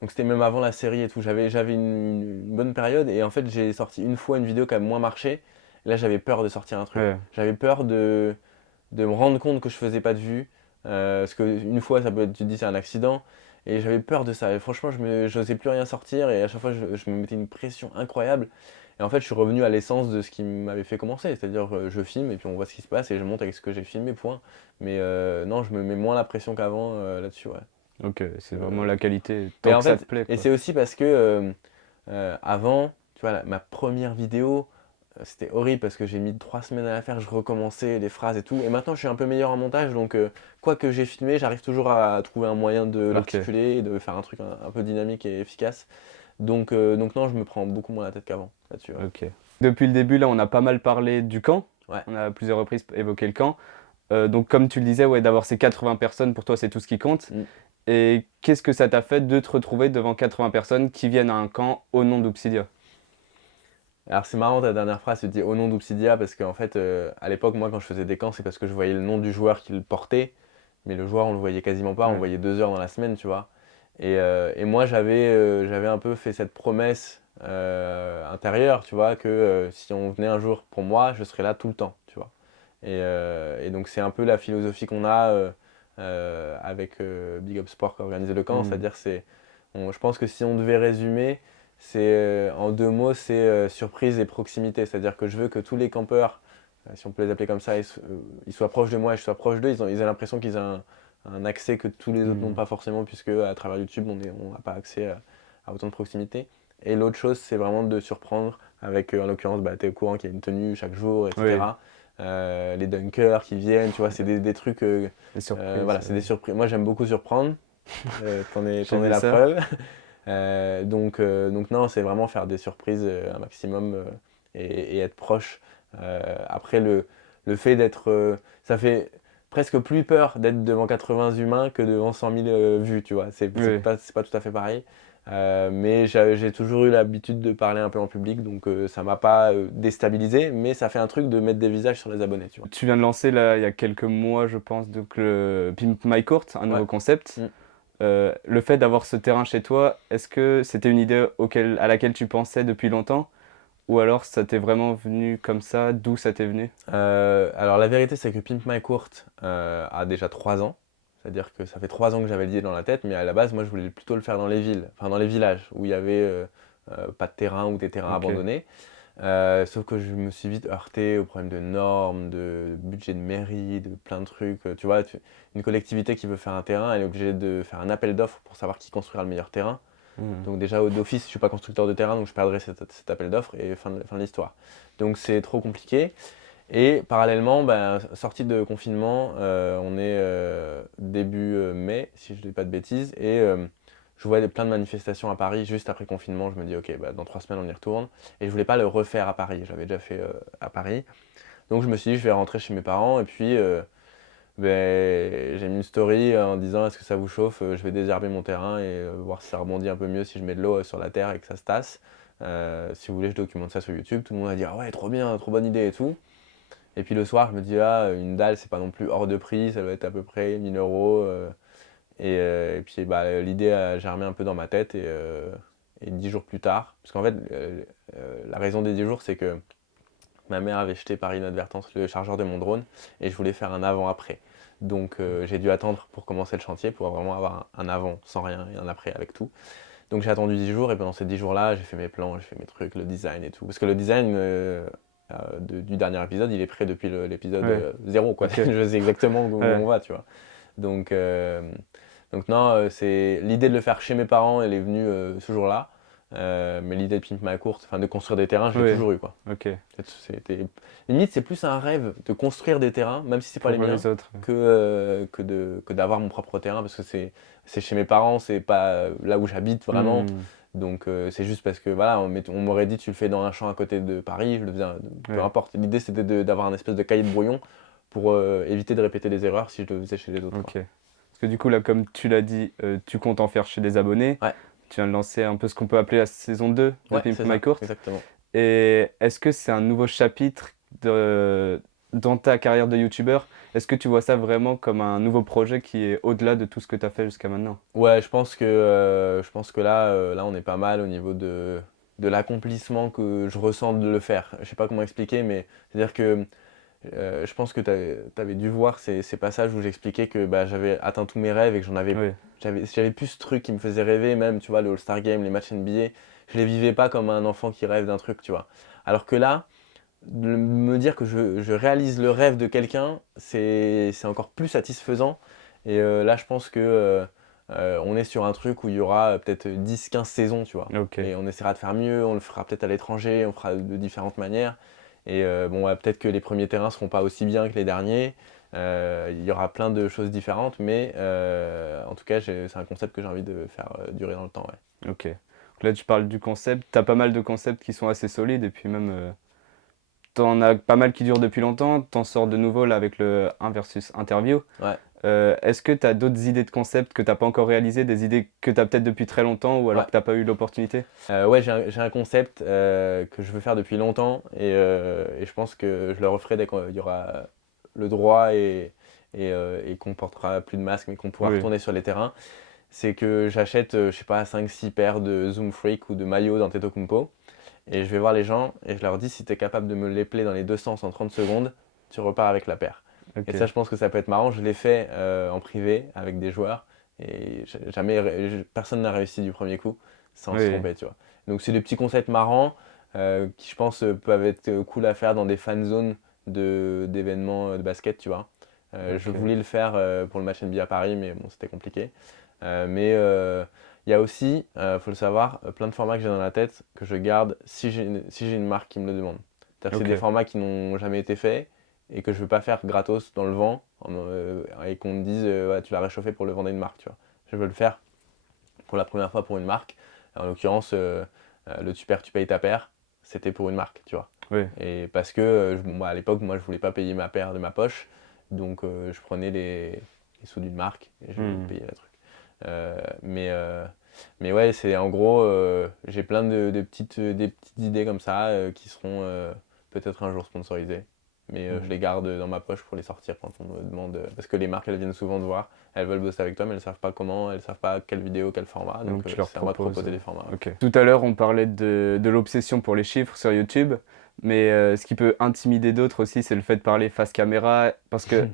Donc c'était même avant la série et tout. J'avais une bonne période et en fait j'ai sorti une fois une vidéo qui a moins marché. Là j'avais peur de sortir un truc. Ouais. J'avais peur de me rendre compte que je faisais pas de vues. Parce qu'une fois ça peut être, tu te dis c'est un accident. Et j'avais peur de ça. Et franchement je n'osais plus rien sortir et à chaque fois je me mettais une pression incroyable. Et en fait je suis revenu à l'essence de ce qui m'avait fait commencer. C'est-à-dire je filme et puis on voit ce qui se passe et je monte avec ce que j'ai filmé, point. Mais non, je me mets moins la pression qu'avant là-dessus, ouais. Ok, c'est vraiment Euh, la qualité, mais tant en que ça te fait, plaît, et quoi. c'est aussi parce que avant, tu vois, ma première vidéo, c'était horrible parce que j'ai mis 3 semaines à la faire, je recommençais les phrases et tout. Et maintenant, je suis un peu meilleur en montage, donc quoi que j'ai filmé, j'arrive toujours à trouver un moyen de Ok, l'articuler et de faire un truc un peu dynamique et efficace. Donc non, je me prends beaucoup moins la tête qu'avant là-dessus, ouais. ok. Depuis le début, là, on a pas mal parlé du camp. Ouais. On a à plusieurs reprises évoqué le camp. Donc, comme tu le disais, ouais, d'avoir ces 80 personnes, pour toi, c'est tout ce qui compte. Mm. Et qu'est-ce que ça t'a fait de te retrouver devant 80 personnes qui viennent à un camp au nom d'Obsidia? Alors c'est marrant ta dernière phrase, tu dis au nom d'Obsidia, parce qu'en fait, à l'époque, moi, quand je faisais des camps, c'est parce que je voyais le nom du joueur qui le portait, mais le joueur, on le voyait quasiment pas, on le Ouais. voyait 2 heures dans la semaine, tu vois. Et moi, j'avais un peu fait cette promesse intérieure, tu vois, que si on venait un jour pour moi, je serais là tout le temps, tu vois. Et donc c'est un peu la philosophie qu'on a avec Big Up Sport qui a organisé le camp, Hmm. c'est-à-dire je pense que si on devait résumer, c'est en 2 mots, c'est surprise et proximité. C'est-à-dire que je veux que tous les campeurs, si on peut les appeler comme ça, ils soient proches de moi et je sois proche d'eux. Ils aient l'impression qu'ils ont un accès que tous les autres n'ont Hmm. pas forcément, puisque à travers YouTube, on n'a pas accès à autant de proximité. Et l'autre chose, c'est vraiment de surprendre avec, en l'occurrence, bah, tu es au courant qu'il y a une tenue chaque jour, Oui, etc. Les dunkers qui viennent, tu vois, c'est des trucs. les surprises. Voilà, c'est des surprises. Moi, j'aime beaucoup surprendre. J'ai T'en es vu la ça. preuve. Donc non, c'est vraiment faire des surprises un maximum et être proche Après, le fait d'être. Ça fait presque plus peur d'être devant 80 humains que devant 100 000 vues, tu vois. Oui. C'est pas tout à fait pareil. Mais j'ai toujours eu l'habitude de parler un peu en public, donc ça m'a pas déstabilisé, mais ça fait un truc de mettre des visages sur les abonnés, tu vois. Tu viens de lancer là, il y a quelques mois, je pense, donc le Pimp My Court, un Ouais. nouveau concept. Mm. Le fait d'avoir ce terrain chez toi, est-ce que c'était une idée à laquelle tu pensais depuis longtemps? Ou alors ça t'est vraiment venu comme ça? D'où ça t'est venu? Alors la vérité, c'est que Pimp My Court a déjà 3 ans. C'est-à-dire que ça fait 3 ans que j'avais l'idée dans la tête, mais à la base, moi, je voulais plutôt le faire dans les villes, enfin dans les villages, où il y avait pas de terrain ou des terrains Ok. abandonnés. Sauf que je me suis vite heurté aux problèmes de normes, de budget de mairie, de plein de trucs. Tu vois, une collectivité qui veut faire un terrain, elle est obligée de faire un appel d'offres pour savoir qui construira le meilleur terrain. Hmm. Donc déjà, d'office, je ne suis pas constructeur de terrain, donc je perdrai cet appel d'offres et fin de l'histoire. Donc c'est trop compliqué. Et parallèlement, ben, sortie de confinement, on est début mai, si je ne dis pas de bêtises, et je vois plein de manifestations à Paris juste après confinement. Je me dis, ok, bah, dans 3 semaines, on y retourne. Et je voulais pas le refaire à Paris, je l'avais déjà fait à Paris. Donc je me suis dit, je vais rentrer chez mes parents, et puis ben, j'ai mis une story en disant, est-ce que ça vous chauffe? Je vais désherber mon terrain et voir si ça rebondit un peu mieux si je mets de l'eau sur la terre et que ça se tasse. Si vous voulez, je documente ça sur YouTube. Tout le monde a dit, ah ouais, trop bien, trop bonne idée et tout. Et puis le soir, je me dis, ah, une dalle, c'est pas non plus hors de prix, ça doit être à peu près 1000 euros. Et puis bah, l'idée a germé un peu dans ma tête. Et 10 jours plus tard, parce qu'en fait, la raison des 10 jours, c'est que ma mère avait jeté par inadvertance le chargeur de mon drone et je voulais faire un avant-après. Donc j'ai dû attendre pour commencer le chantier pour vraiment avoir un avant sans rien et un après avec tout. Donc j'ai attendu 10 jours et pendant ces 10 jours-là, j'ai fait mes plans, j'ai fait mes trucs, le design et tout. Parce que le design du dernier épisode, il est prêt depuis l'épisode Ouais. 0, quoi. Ok. Je sais exactement où Ouais. on va, tu vois. Donc, donc non, c'est l'idée de le faire chez mes parents, elle est venue ce jour-là. Mais l'idée de Pimp My Court, enfin de construire des terrains, je l'ai Ouais. toujours eu, quoi. Ok. C'était... Limite, c'est plus un rêve de construire des terrains, même si c'est pas les Pour miens, les autres. que d'avoir mon propre terrain, parce que c'est chez mes parents, c'est pas là où j'habite vraiment. Hmm. Donc c'est juste parce que voilà, on m'aurait dit tu le fais dans un champ à côté de Paris, je le faisais, peu Ouais. importe. L'idée c'était d'avoir un espèce de cahier de brouillon pour éviter de répéter les erreurs si je le faisais chez les autres, Ok. quoi. Parce que du coup, là, comme tu l'as dit, tu comptes en faire chez des abonnés. Ouais, Tu viens de lancer un peu ce qu'on peut appeler la saison 2 de ouais, Pimp c'est My ça, Court. exactement. Et est-ce que c'est un nouveau chapitre dans ta carrière de youtubeur? Est-ce que tu vois ça vraiment comme un nouveau projet qui est au-delà de tout ce que tu as fait jusqu'à maintenant? Ouais, je pense que là, on est pas mal au niveau de l'accomplissement que je ressens de le faire. Je sais pas comment expliquer, mais c'est-à-dire que je pense que tu avais dû voir ces passages où j'expliquais que bah, j'avais atteint tous mes rêves et que Oui, j'avais plus ce truc qui me faisait rêver, même, tu vois, le All-Star Game, les matchs NBA, je les vivais pas comme un enfant qui rêve d'un truc, tu vois. Alors que là, de me dire que je réalise le rêve de quelqu'un, c'est encore plus satisfaisant. Et là, je pense que on est sur un truc où il y aura peut-être 10 15 saisons, tu vois. ok. Et on essaiera de faire mieux, on le fera peut-être à l'étranger, on fera de différentes manières. Et bon, ouais, peut-être que les premiers terrains seront pas aussi bien que les derniers. Il y aura plein de choses différentes, mais en tout cas, c'est un concept que j'ai envie de faire durer dans le temps, ouais. Ok. Donc là, tu parles du concept. Tu as pas mal de concepts qui sont assez solides et puis même, t'en as pas mal qui durent depuis longtemps. T'en sors de nouveau là avec le 1 versus interview. Ouais, Est-ce que tu as d'autres idées de concepts que tu n'as pas encore réalisées, des idées que tu as peut-être depuis très longtemps ou alors ouais. que tu n'as pas eu l'opportunité? Ouais, j'ai un concept que je veux faire depuis longtemps et je pense que je le referai dès qu'il y aura le droit et qu'on portera plus de masque mais qu'on pourra Oui, retourner sur les terrains. C'est que j'achète, je sais pas, 5 6 paires de Zoom Freak ou de maillots d'Antetokounmpo et je vais voir les gens et je leur dis si tu es capable de me les player dans les deux sens en 30 secondes, tu repars avec la paire. Et ça, ok. je pense que ça peut être marrant. Je l'ai fait en privé avec des joueurs et personne n'a réussi du premier coup sans se Oui, tromper, tu vois. Donc, c'est des petits concepts marrants qui, je pense, peuvent être cool à faire dans des fan zones d'événements de basket, tu vois. Je ok. voulais le faire pour le match NBA à Paris, mais bon, c'était compliqué. Mais il y a aussi, faut le savoir, plein de formats que j'ai dans la tête que je garde si j'ai une marque qui me le demande. C'est-à-dire que c'est des Ok. formats qui n'ont jamais été faits et que je veux pas faire gratos dans le vent et qu'on me dise ouais, tu l'as réchauffé pour le vendre à une marque, tu vois. Je veux le faire pour la première fois pour une marque. En l'occurrence, le super tu payes ta paire, c'était pour une marque, tu vois. Oui. Et parce que moi, à l'époque, moi, je voulais pas payer ma paire de ma poche, donc je prenais les sous d'une marque et je Hmm. payais le truc. Euh, mais, euh, mais ouais, c'est en gros, j'ai plein des petites idées comme ça qui seront peut-être un jour sponsorisées. Mais je Hmm. les garde dans ma poche pour les sortir quand on me demande. Parce que les marques, elles viennent souvent te voir, elles veulent bosser avec toi, mais elles savent pas comment, elles savent pas quelle vidéo, quel format. Donc Donc tu leur c'est à moi de proposes. proposer des formats. Ok. Tout à l'heure, on parlait de l'obsession pour les chiffres sur YouTube, mais ce qui peut intimider d'autres aussi, c'est le fait de parler face caméra, parce que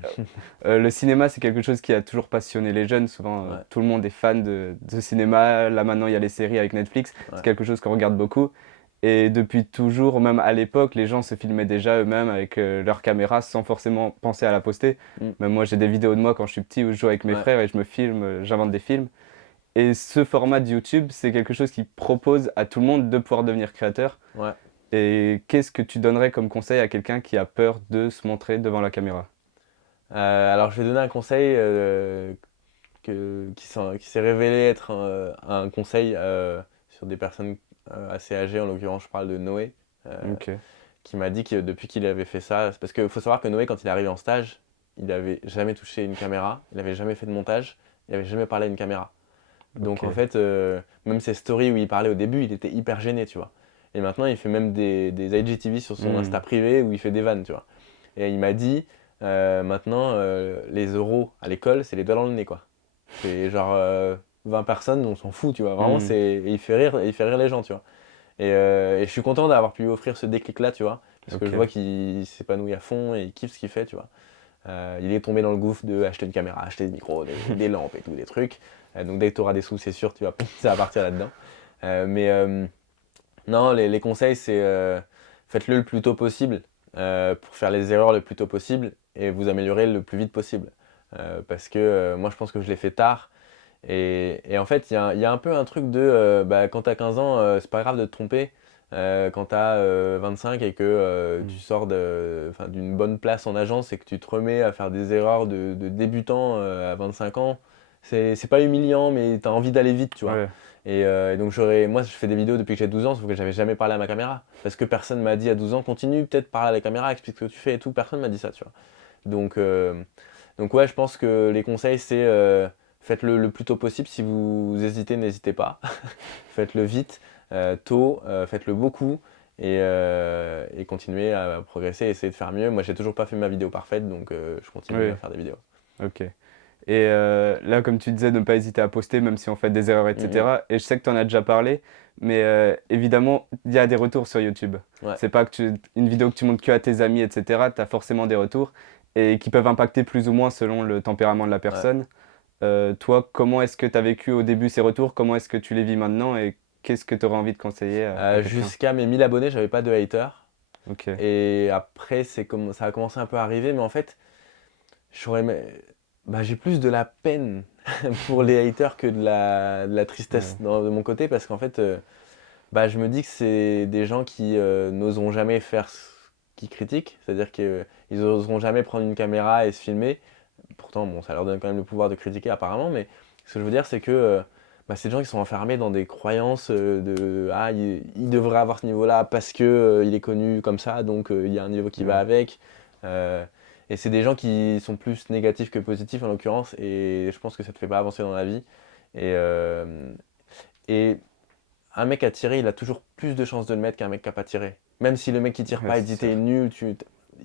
le cinéma, c'est quelque chose qui a toujours passionné les jeunes. Souvent, Ouais, tout le monde est fan de cinéma. Là, maintenant, il y a les séries avec Netflix. C'est ouais, quelque chose qu'on regarde beaucoup. Et depuis toujours, même à l'époque, les gens se filmaient déjà eux-mêmes avec leur caméra sans forcément penser à la poster. mm, Même moi, j'ai des vidéos de moi quand je suis petit où je joue avec mes ouais, frères et je me filme, j'invente des films. Et ce format de YouTube, c'est quelque chose qui propose à tout le monde de pouvoir devenir créateur. ouais. Et qu'est-ce que tu donnerais comme conseil à quelqu'un qui a peur de se montrer devant la caméra? Alors je vais donner un conseil qui s'est révélé être un conseil sur des personnes assez âgées. En l'occurrence, je parle de Noé, euh, Ok, qui m'a dit que depuis qu'il avait fait ça, c'est parce qu'il faut savoir que Noé, quand il est arrivé en stage, il n'avait jamais touché une caméra, il n'avait jamais fait de montage, il n'avait jamais parlé à une caméra. Donc en ok. fait, même ses stories où il parlait au début, il était hyper gêné, tu vois. Et maintenant, il fait même des IGTV sur son Hmm, Insta privé où il fait des vannes, tu vois. Et il m'a dit, maintenant, les euros à l'école, c'est les doigts dans le nez, quoi. C'est genre 20 personnes, on s'en fout, tu vois. Vraiment, hmm, c'est, et il fait rire les gens, tu vois. Et je suis content d'avoir pu lui offrir ce déclic-là, tu vois. Parce que je vois ok. qu'il s'épanouit à fond et il kiffe ce qu'il fait, tu vois. Il est tombé dans le gouffre de acheter une caméra, acheter des micros, des lampes et tout, des trucs. Donc dès que tu auras des sous, c'est sûr, tu vas, ça va partir là-dedans. Mais non, les conseils, c'est faites-le le plus tôt possible pour faire les erreurs le plus tôt possible et vous améliorer le plus vite possible. Parce que moi, je pense que je l'ai fait tard. Et en fait, il y a un peu un truc de bah, quand t'as 15 ans, c'est pas grave de te tromper. Quand t'as 25 et que tu Hmm, sors enfin, d'une bonne place en agence et que tu te remets à faire des erreurs de débutant à 25 ans, c'est pas humiliant, mais t'as envie d'aller vite, tu vois. ouais, Et donc moi je fais des vidéos depuis que j'ai 12 ans, sauf que j'avais jamais parlé à ma caméra. Parce que personne m'a dit à 12 ans, continue, peut-être parler à la caméra, explique ce que tu fais et tout, personne m'a dit ça, tu vois. Donc, euh, donc ouais, je pense que les conseils, c'est faites-le le plus tôt possible. Si vous hésitez, n'hésitez pas. Faites-le vite, tôt, faites-le beaucoup et continuez à progresser, essayez de faire mieux. Moi, j'ai toujours pas fait ma vidéo parfaite, donc je continue à ouais, faire des vidéos. ok. Et là, comme tu disais, ne pas hésiter à poster, même si on fait des erreurs, Mhm. etc. Et je sais que tu en as déjà parlé, mais évidemment, il y a des retours sur YouTube. Ouais, C'est pas que une vidéo que tu montres que à tes amis, etc. Tu as forcément des retours et qui peuvent impacter plus ou moins selon le tempérament de la ouais. personne. Toi, comment est-ce que tu as vécu au début ces retours? Comment est-ce que tu les vis maintenant? Et qu'est-ce que tu aurais envie de conseiller à quelqu'un? Jusqu'à mes 1000 abonnés, j'avais pas de haters. Ok. Et après, ça a commencé un peu à arriver, mais en fait, j'aurais, bah, j'ai plus de la peine pour les haters que de la tristesse Ouais. de mon côté, parce qu'en fait, bah, je me dis que c'est des gens qui n'oseront jamais faire ce qu'ils critiquent, c'est-à-dire qu'ils n'oseront jamais prendre une caméra et se filmer. Pourtant, bon, ça leur donne quand même le pouvoir de critiquer apparemment, mais ce que je veux dire, c'est que bah, c'est des gens qui sont enfermés dans des croyances de ah, il devrait avoir ce niveau-là parce que il est connu comme ça, donc il y a un niveau qui va Ouais. avec. Euh, et c'est des gens qui sont plus négatifs que positifs en l'occurrence, et je pense que ça te fait pas avancer dans la vie. Et, et un mec à tirer, il a toujours plus de chances de le mettre qu'un mec qui a pas tiré. Même si le mec qui tire Ouais, pas, il c'est dit t'es sûr. nul,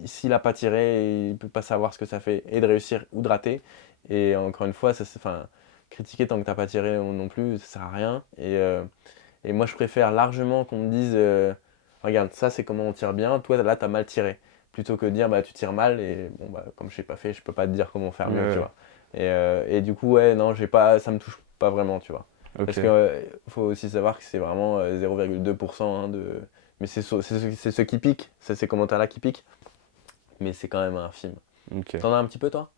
s'il a pas tiré, il peut pas savoir ce que ça fait, et de réussir ou de rater. Et encore une fois, enfin, critiquer tant que t'as pas tiré non plus, ça sert à rien. Et moi, je préfère largement qu'on me dise regarde, ça c'est comment on tire bien, toi là t'as mal tiré. Plutôt que de dire bah tu tires mal, et bon, bah, comme je sais pas fait, je peux pas te dire comment faire Ouais, mieux, tu ouais. vois. Et du coup, ouais, non, ça me touche pas vraiment, tu vois. Parce que Ok. faut aussi savoir que c'est vraiment 0,2% hein, de. Mais c'est ceux qui piquent, c'est ces commentaires-là qui piquent, mais c'est quand même infime. Ok. T'en as un petit peu toi?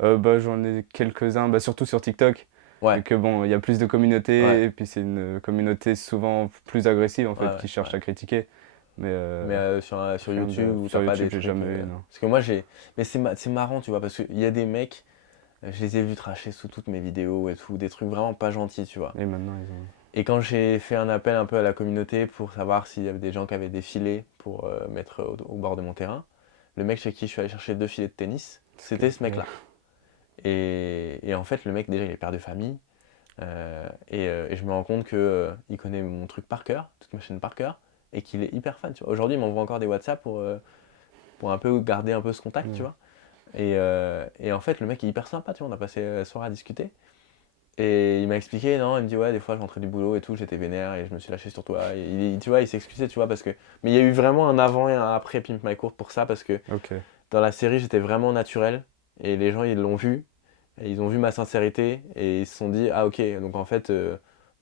Bah, j'en ai quelques-uns, bah, surtout sur TikTok, vu Ouais, que bon, il y a plus de ouais, communautés, et puis c'est une communauté souvent plus agressive en ouais, fait, ouais, qui cherche ouais. à critiquer. Mais Mais sur rien YouTube de... où t'as Sur pas YouTube, des j'ai trucs. jamais eu, non. Parce que moi j'ai. Mais c'est marrant, tu vois, parce qu'il y a des mecs, je les ai vus tracher sous toutes mes vidéos et tout, des trucs vraiment pas gentils, tu vois. Et maintenant, ils ont... Et quand j'ai fait un appel un peu à la communauté pour savoir s'il y avait des gens qui avaient des filets pour mettre au bord de mon terrain, le mec chez qui je suis allé chercher 2 filets de tennis, c'était ce Ouais. mec-là. Et en fait, le mec, déjà, il est père de famille. Et je me rends compte qu'il connaît mon truc par cœur, toute ma chaîne par cœur, et qu'il est hyper fan. Tu vois. Aujourd'hui, il m'envoie encore des WhatsApp pour un peu garder un peu ce contact, tu Ouais. vois. Et en fait, le mec est hyper sympa, tu vois. On a passé la soirée à discuter. Et il m'a expliqué, non, il me dit, ouais, des fois, je rentrais du boulot et tout, j'étais vénère et je me suis lâché sur toi. Et tu vois, il s'excusait, tu vois, parce que. Mais il y a eu vraiment un avant et un après Pimp My Court pour ça, parce que Ok. dans la série, j'étais vraiment naturel. Et les gens, ils l'ont vu. Et ils ont vu ma sincérité et ils se sont dit, ah ok, donc en fait,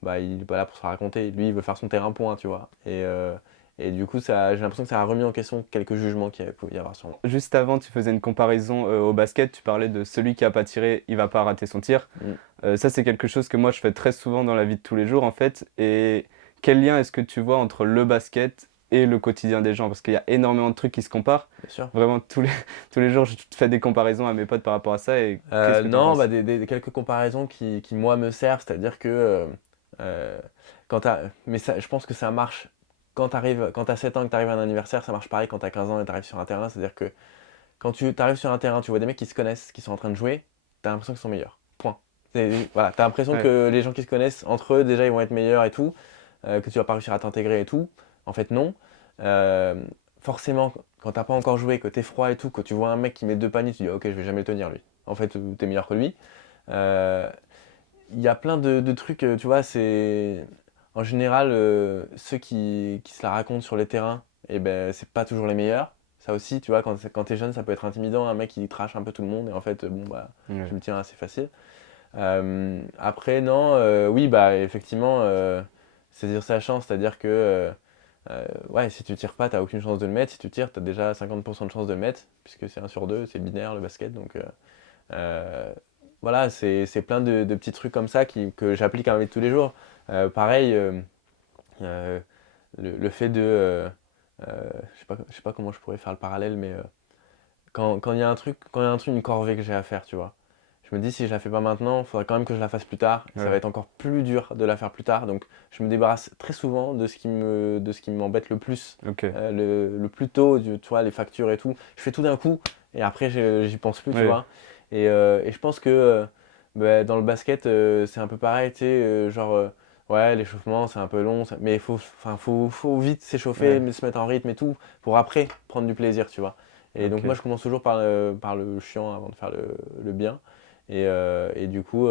bah, il n'est pas là pour se raconter. Lui, il veut faire son terrain point, tu vois. Et du coup, ça, j'ai l'impression que ça a remis en question quelques jugements qu'il pouvait y avoir sur moi. Juste avant, tu faisais une comparaison au basket. Tu parlais de celui qui a pas tiré, il va pas rater son tir. Mm. Ça, c'est quelque chose que moi, je fais très souvent dans la vie de tous les jours, en fait. Et quel lien est-ce que tu vois entre le basket et le quotidien des gens? Parce qu'il y a énormément de trucs qui se comparent. Bien sûr. Vraiment, tous les jours, je fais des comparaisons à mes potes par rapport à ça. Et qu'est-ce que tu en Non, bah, penses? quelques comparaisons qui, moi, me servent, c'est-à-dire que euh, mais ça, je pense que ça marche quand tu as 7 ans et que tu arrives à un anniversaire, ça marche pareil quand tu as 15 ans et tu arrives sur un terrain, c'est-à-dire que quand tu arrives sur un terrain, tu vois des mecs qui se connaissent, qui sont en train de jouer, tu as l'impression qu'ils sont meilleurs. Point. Voilà, tu as l'impression Ouais, que les gens qui se connaissent entre eux, déjà, ils vont être meilleurs et tout, que tu vas pas réussir à t'intégrer et tout. En fait, non. Euh, Forcément, quand t'as pas encore joué, que t'es froid et tout, que tu vois un mec qui met 2 paniers, tu dis ok, je vais jamais le tenir lui. En fait, t'es meilleur que lui. Euh, Il y a plein de trucs, tu vois, c'est. En général, ceux qui se la racontent sur les terrains, et ben, c'est pas toujours les meilleurs. Ça aussi, tu vois, quand t'es jeune, ça peut être intimidant, un mec qui trash un peu tout le monde, et en fait, bon, bah, je ouais. me tiens assez facile. Après, non, oui, bah, effectivement, saisir sa chance, c'est-à-dire que, ouais, si tu tires pas, t'as aucune chance de le mettre. Si tu tires, t'as déjà 50% de chance de le mettre, puisque c'est 1 sur 2, c'est binaire le basket, donc. Euh, voilà, c'est plein de petits trucs comme ça que j'applique à ma vie de tous les jours. Pareil, euh, le fait de. Je sais pas comment je pourrais faire le parallèle, mais quand il y a un truc, une corvée que j'ai à faire, tu vois. Je me dis, si je la fais pas maintenant, il faudrait quand même que je la fasse plus tard. Et ça va Ouais. être encore plus dur de la faire plus tard. Donc, je me débarrasse très souvent de ce qui m'embête le plus, Ok. le plus tôt, tu vois, les factures et tout. Je fais tout d'un coup et après, j'y pense plus, tu Ouais. vois. Et je pense que bah, dans le basket, c'est un peu pareil, tu sais, genre, ouais, l'échauffement, c'est un peu long, mais faut vite s'échauffer, Ouais. se mettre en rythme et tout, pour après prendre du plaisir, tu vois. Et donc, moi, Ok. je commence toujours par le chiant avant de faire le bien. Et du coup,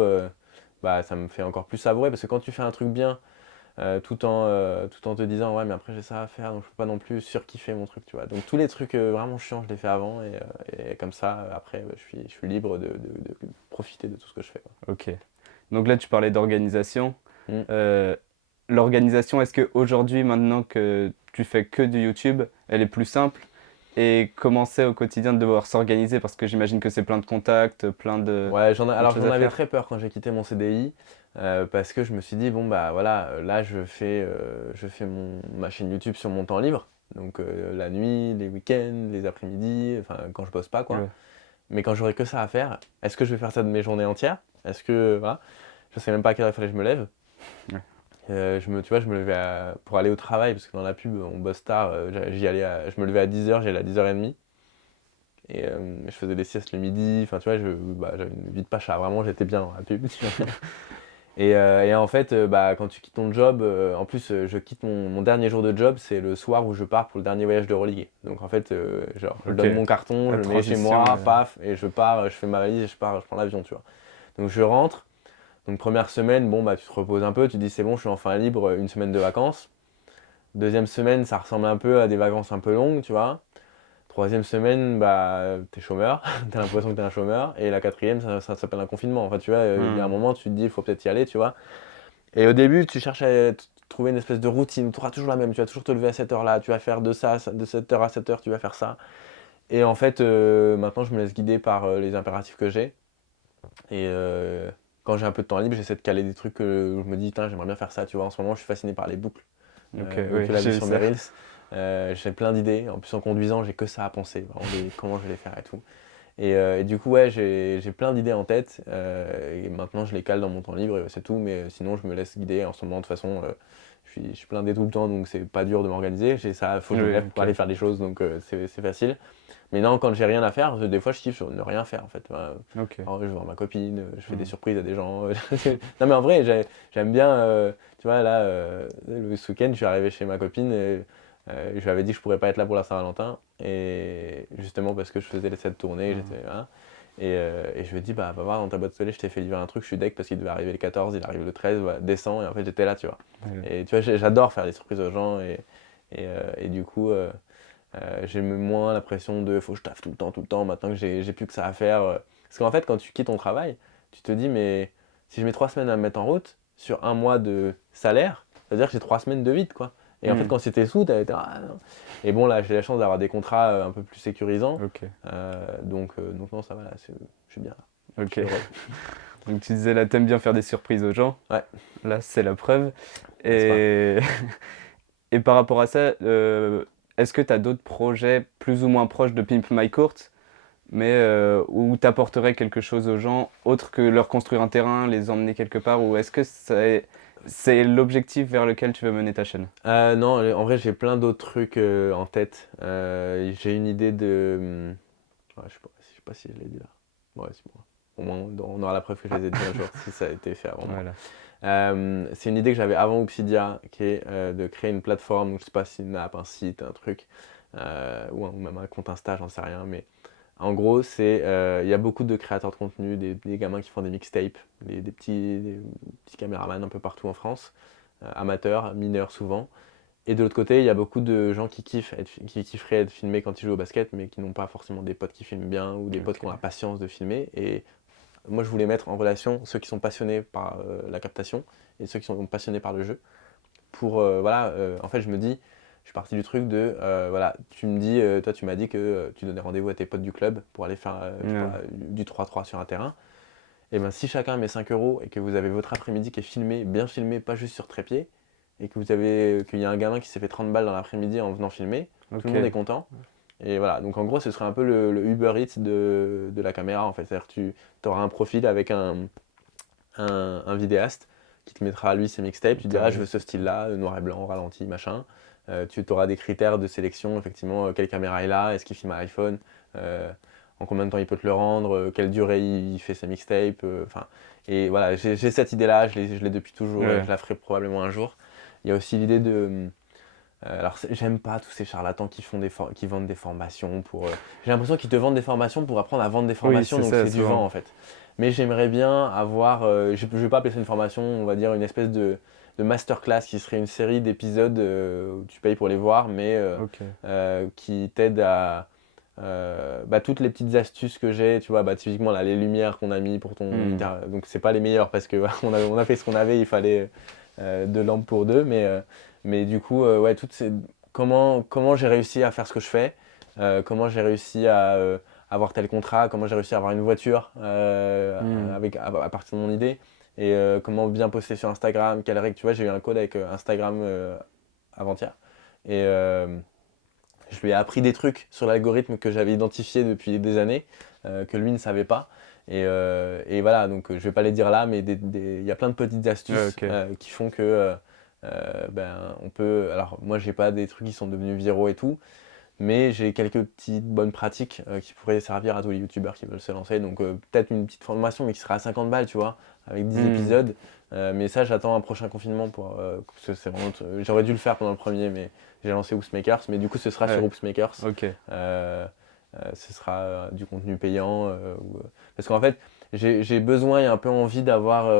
bah, ça me fait encore plus savourer parce que quand tu fais un truc bien, tout en te disant, ouais, mais après j'ai ça à faire, donc je peux pas non plus surkiffer mon truc, tu vois. Donc tous les trucs vraiment chiants, je les fais avant et comme ça, après, je suis libre de profiter de tout ce que je fais, quoi. Ok. Donc là, tu parlais d'organisation. Mm. Euh, L'organisation, est-ce qu'aujourd'hui, maintenant que tu fais que du YouTube, elle est plus simple? Et comment c'est au quotidien de devoir s'organiser? Parce que j'imagine que c'est plein de contacts, Ouais, plein de alors choses j'en à avais faire. très peur quand j'ai quitté mon CDI parce que je me suis dit, bon, bah voilà, là je fais ma chaîne YouTube sur mon temps libre, donc la nuit, les week-ends, les après-midi, enfin quand je bosse pas, quoi. Ouais. Mais quand j'aurai que ça à faire, est-ce que je vais faire ça de mes journées entières? Est-ce que, voilà, je sais même pas à quelle heure il fallait que je me lève. Ouais. Tu vois, je me levais pour aller au travail, parce que dans la pub, on bosse tard, je me levais à 10 h, j'y allais à 10 h 30. Et je faisais des siestes le midi, enfin tu vois, bah, j'avais une vie de pacha, vraiment j'étais bien dans la pub. Et en fait, bah, quand tu quittes ton job, en plus je quitte mon dernier jour de job, c'est le soir où je pars pour le dernier voyage de Euroleague. Donc en fait, genre, je Ok. donne mon carton, je La le mets chez transition. moi, paf, et je pars, je fais ma valise et je pars, je prends l'avion, tu vois. Donc je rentre, donc première semaine, bon bah tu te reposes un peu, tu te dis c'est bon, je suis enfin libre, une semaine de vacances. Deuxième semaine, ça ressemble un peu à des vacances un peu longues, tu vois. Troisième semaine, bah, t'es chômeur, t'as l'impression que t'es un chômeur. Et la quatrième, ça s'appelle un confinement. Enfin, tu vois, il y a un Hmm. moment, tu te dis, il faut peut-être y aller, tu vois. Et au début, tu cherches à trouver une espèce de routine. Tu auras toujours la même. Tu vas toujours te lever à cette heure-là. Tu vas faire de ça, de cette heure à cette heure, tu vas faire ça. Et en fait, maintenant, je me laisse guider par les impératifs que j'ai. Et quand j'ai un peu de temps libre, j'essaie de caler des trucs où je me dis, j'aimerais bien faire ça, tu vois. En ce moment, je suis fasciné par les boucles. Ok, Donc oui, tu l'as vu j'ai vu sur mes ça. reels. J'ai plein d'idées. En plus, en conduisant, j'ai que ça à penser. Vraiment comment je vais les faire et tout. Et du coup, ouais, j'ai plein d'idées en tête. Et maintenant, je les cale dans mon temps libre et c'est tout. Mais sinon, je me laisse guider. En ce moment, de toute façon, je suis blindé tout le temps, donc c'est pas dur de m'organiser. J'ai ça, faut que je me Oui, lève pour aller ok. faire des choses, donc c'est facile. Mais non, quand j'ai rien à faire, des fois, je kiffe sur ne rien faire en fait. Ok. Alors, je vais voir ma copine, je fais des Hmm. surprises à des gens. Non, mais en vrai, j'aime bien. Tu vois, là, ce week-end, je suis arrivé chez ma copine et je lui avais dit que je pourrais pas être là pour la Saint-Valentin. Et justement, parce que je faisais cette tournée, Hmm. j'étais là. Et je lui ai dit, bah, va voir dans ta boîte mail, je t'ai fait livrer un truc, je suis deck parce qu'il devait arriver le 14, il arrive le 13, voilà, descends. Et en fait, j'étais là, tu vois. Ouais. Et tu vois, j'adore faire des surprises aux gens. Et du coup, j'ai moins la pression de faut que je taffe tout le temps, maintenant que j'ai plus que ça à faire. Parce qu'en fait, quand tu quittes ton travail, tu te dis, mais si je mets 3 semaines à me mettre en route, sur un mois de salaire, c'est-à-dire que j'ai 3 semaines de vide, quoi. Et en fait, Hmm. quand c'était sous, t'avais ah, non. Et bon, là, j'ai la chance d'avoir des contrats un peu plus sécurisants. Ok. Donc non, ça va, là, je suis bien là. Je Ok. suis heureux. Donc tu disais là, t'aimes bien faire des surprises aux gens. Ouais, Là, c'est la preuve. n'est-ce pas? Et, et par rapport à ça, est-ce que tu as d'autres projets plus ou moins proches de Pimp My Court, mais où tu apporterais quelque chose aux gens, autre que leur construire un terrain, les emmener quelque part, ou est-ce que c'est l'objectif vers lequel tu veux mener ta chaîne? Non, en vrai, j'ai plein d'autres trucs en tête. J'ai une idée de. Ouais, je sais pas si je l'ai dit là. Ouais, c'est bon. Au moins, on aura la preuve que je les ai dit un jour si ça a été fait avant moi. Voilà. C'est une idée que j'avais avant Obsidia, qui est de créer une plateforme, je sais pas si une app, un site, un truc, ou même un compte Insta, j'en sais rien, mais en gros, il y a beaucoup de créateurs de contenu, des gamins qui font des mixtapes, des petits caméramans un peu partout en France, amateurs, mineurs souvent. Et de l'autre côté, il y a beaucoup de gens qui kifferaient être filmés quand ils jouent au basket, mais qui n'ont pas forcément des potes qui filment bien ou des potes qui ont la Ok. patience de filmer. Et moi, je voulais mettre en relation ceux qui sont passionnés par la captation et ceux qui sont passionnés par le jeu. Pour, voilà, en fait, je me dis, je suis parti du truc de, voilà, tu me dis, toi, tu m'as dit que tu donnais rendez-vous à tes potes du club pour aller faire, je sais Ouais. pas, du 3-3 sur un terrain. Et bien, si chacun met 5 euros et que vous avez votre après-midi qui est filmé, bien filmé, pas juste sur trépied, et qu'il y a un gamin qui s'est fait 30 balles dans l'après-midi en venant filmer, tout le monde est Ok. content. Et voilà, donc en gros, ce serait un peu le Uber Eats de la caméra en fait. C'est-à-dire que tu auras un profil avec un vidéaste qui te mettra lui ses mixtapes. Tu diras, je veux ce style-là, noir et blanc, ralenti, machin. Tu auras des critères de sélection, effectivement, quelle caméra il a, est-ce qu'il filme à iPhone, en combien de temps il peut te le rendre, quelle durée il fait ses mixtapes. Enfin, et voilà, j'ai cette idée-là, je l'ai depuis toujours et Ouais. je la ferai probablement un jour. Il y a aussi l'idée de alors j'aime pas tous ces charlatans qui vendent des formations pour. J'ai l'impression qu'ils te vendent des formations pour apprendre à vendre des Oui, formations, c'est donc ça, c'est du vent souvent. en fait. Mais j'aimerais bien avoir, je vais pas appeler ça une formation, on va dire une espèce de masterclass qui serait une série d'épisodes où tu payes pour les voir, mais Ok. qui t'aide à bah, toutes les petites astuces que j'ai, tu vois, bah, typiquement là, les lumières qu'on a mis pour Hmm. donc c'est pas les meilleures parce que on a fait ce qu'on avait, il fallait deux lampes pour deux, mais du coup, ouais, comment j'ai réussi à faire ce que je fais, comment j'ai réussi à avoir tel contrat, comment j'ai réussi à avoir une voiture Hmm. à partir de mon idée, et comment bien poster sur Instagram, quelles règles, tu vois, j'ai eu un code avec Instagram avant-hier, et je lui ai appris des trucs sur l'algorithme que j'avais identifié depuis des années, que lui ne savait pas. Et voilà, donc je vais pas les dire là, mais il y a plein de petites Ouais, astuces ok. qui font que ben, on peut. Alors, moi, j'ai pas des trucs qui sont devenus viraux et tout, mais j'ai quelques petites bonnes pratiques qui pourraient servir à tous les youtubeurs qui veulent se lancer. Donc, peut-être une petite formation, mais qui sera à 50 balles, tu vois, avec 10 Hmm. épisodes. Mais ça, j'attends un prochain confinement parce que c'est vraiment. J'aurais dû le faire pendant le premier, mais j'ai lancé Oopsmakers. Mais du coup, ce sera sur Ouais. Oopsmakers. Ok. Euh, Ce sera du contenu payant. Parce qu'en fait, j'ai besoin et un peu envie d'avoir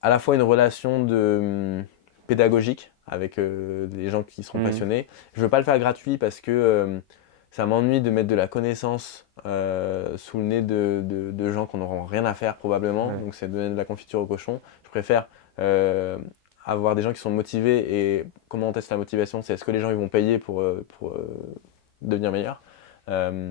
à la fois une relation pédagogique avec des gens qui seront Hmm. passionnés. Je veux pas le faire gratuit parce que ça m'ennuie de mettre de la connaissance sous le nez de gens qui n'auront rien à faire probablement. Ouais. Donc c'est donner de la confiture au cochon. Je préfère euh, avoir des gens qui sont motivés. Et comment on teste la motivation? C'est est-ce que les gens ils vont payer pour devenir meilleurs? Euh,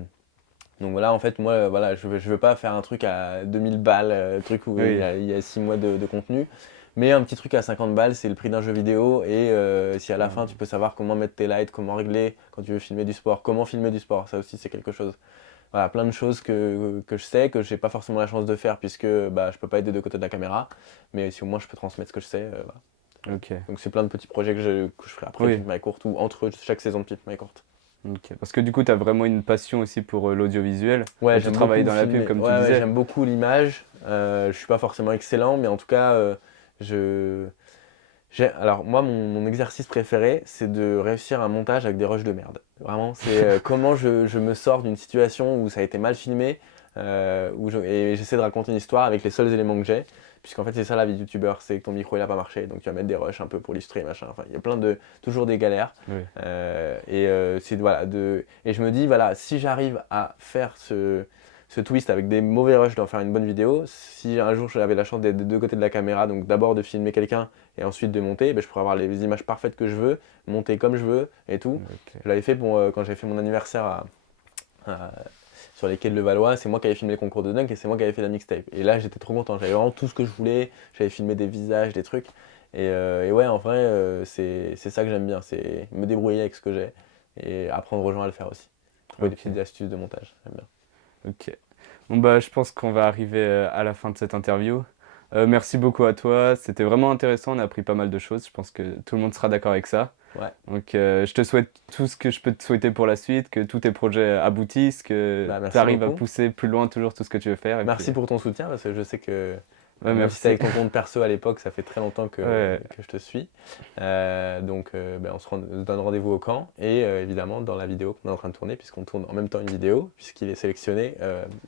donc voilà, en fait, moi, voilà, je veux pas faire un truc à 2000 balles, truc où Oui. il y a 6 mois de contenu, mais un petit truc à 50 balles, c'est le prix d'un jeu vidéo. Et si à la fin, tu Ouais. peux savoir comment mettre tes lights, comment régler quand tu veux filmer du sport, comment filmer du sport, ça aussi, c'est quelque chose. voilà, plein de choses que je sais, que j'ai pas forcément la chance de faire puisque bah, je peux pas être des deux côtés de la caméra, mais si au moins je peux transmettre ce que je sais, voilà. Ok. Donc c'est plein de petits projets que je ferai après Oui. Pimp My Court ou entre chaque saison de Pimp My Court. Ok. Parce que du coup, tu as vraiment une passion aussi pour l'audiovisuel. Ouais, Tu j'aime travailles beaucoup dans la pub, filmer. comme tu Ouais, ouais, disais. j'aime beaucoup l'image. Je suis pas forcément excellent, mais en tout cas, je, alors moi, mon exercice préféré, c'est de réussir un montage avec des rushs de merde. Vraiment, c'est comment je me sors d'une situation où ça a été mal filmé, et j'essaie de raconter une histoire avec les seuls éléments que j'ai. Puisqu'en fait, c'est ça la vie de youtubeur, c'est que ton micro il a pas marché, donc tu vas mettre des rushs un peu pour illustrer, machin. Enfin, il y a toujours des galères. Oui. Voilà, et je me dis, voilà, si j'arrive à faire ce twist avec des mauvais rushs d'en faire une bonne vidéo, si un jour j'avais la chance d'être des deux côtés de la caméra, donc d'abord de filmer quelqu'un et ensuite de monter, ben, je pourrais avoir les images parfaites que je veux, monter comme je veux et tout. Ok. Je l'avais fait quand j'avais fait mon anniversaire à- sur les quais de Levallois, c'est moi qui avais filmé le concours de dunk et c'est moi qui avais fait la mixtape. Et là j'étais trop content, j'avais vraiment tout ce que je voulais, j'avais filmé des visages, des trucs. Et ouais, en vrai, c'est ça que j'aime bien, c'est me débrouiller avec ce que j'ai et apprendre aux gens à le faire aussi. Trouver des Ok. petites astuces de montage, j'aime bien. Ok. Bon, bah, je pense qu'on va arriver à la fin de cette interview. Merci beaucoup à toi. C'était vraiment intéressant. On a appris pas mal de choses. Je pense que tout le monde sera d'accord avec ça. Ouais, Donc, je te souhaite tout ce que je peux te souhaiter pour la suite, que tous tes projets aboutissent, que bah tu merci arrives à beaucoup. pousser plus loin toujours tout ce que tu veux faire. Et puis, Merci pour ton soutien parce que je sais que ouais, même si c'était merci. avec ton compte perso à l'époque, ça fait très longtemps Ouais, que je te suis. Donc ben, on se donne rendez-vous au camp et évidemment dans la vidéo qu'on est en train de tourner, puisqu'on tourne en même temps une vidéo, puisqu'il est sélectionné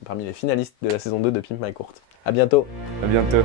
parmi les finalistes de la saison 2 de Pimp My Court. À bientôt! à bientôt.